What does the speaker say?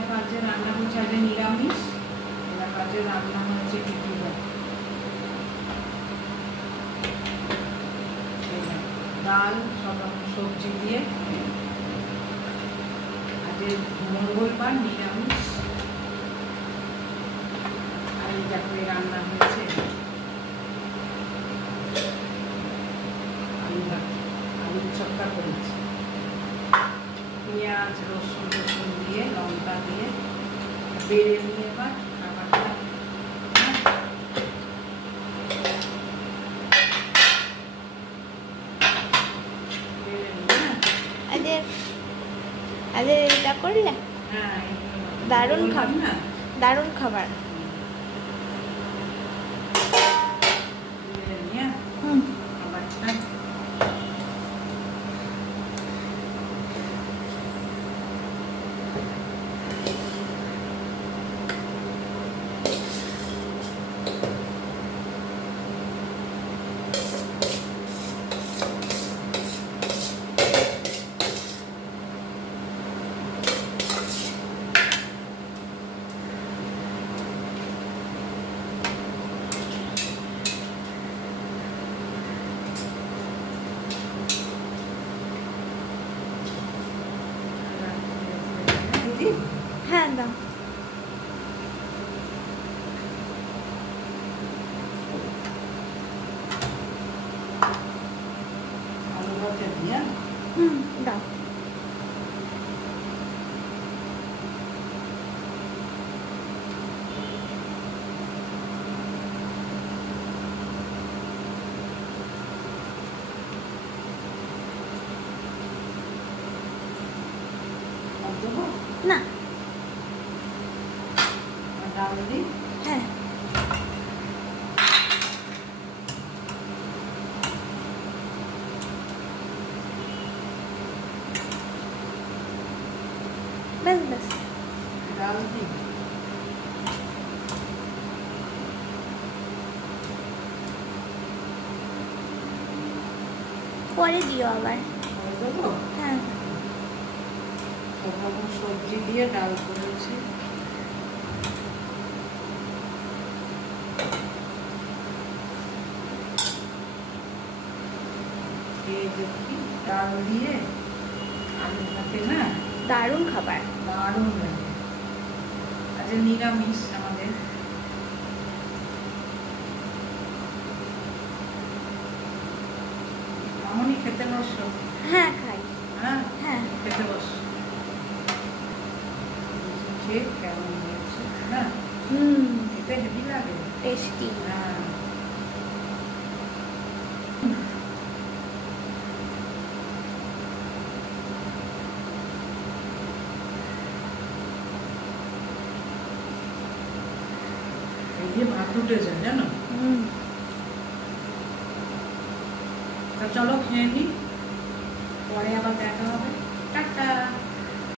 দেখো আজকে রান্না করছি, আজকে নিরামিষ। এবার আজকে রান্না হচ্ছে টিকি ডাল, সব রকম সবজি দিয়ে। আজকে মঙ্গলবার, নিরামিষ। আর এই দেখো এই রান্না হয়েছে আলুর চক্কা করেছি, পেঁয়াজ রসুন দিয়ে, লঙ্কা দিয়ে বেড়ে নিয়ে এবার খাবারটা এটা করলে দারুণ খাবার না, দারুণ খাবার। হ্যাঁ দাও। দাও। না হ্যাঁ बस बस डाल दी। পরে দিও আবার। হ্যাঁ সব রকম সবজি দিয়ে ডাল করেছি। ডাল দিয়ে আলু ভাতে না, দারুণ খাবার, দারুণ লাগে। আজকে নিরামিষ আমাদের। মামনি খেতে বসো? হ্যাঁ খাই। হ্যাঁ হ্যাঁ খেতে বসো। খেয়ে কেমন হয়েছে না? খেতে হেভি লাগে, টেস্টি। হ্যাঁ ভাত উঠে যায় জানো। তা চলো খেয়ে নি, পরে আবার দেখা হবে। টাটা।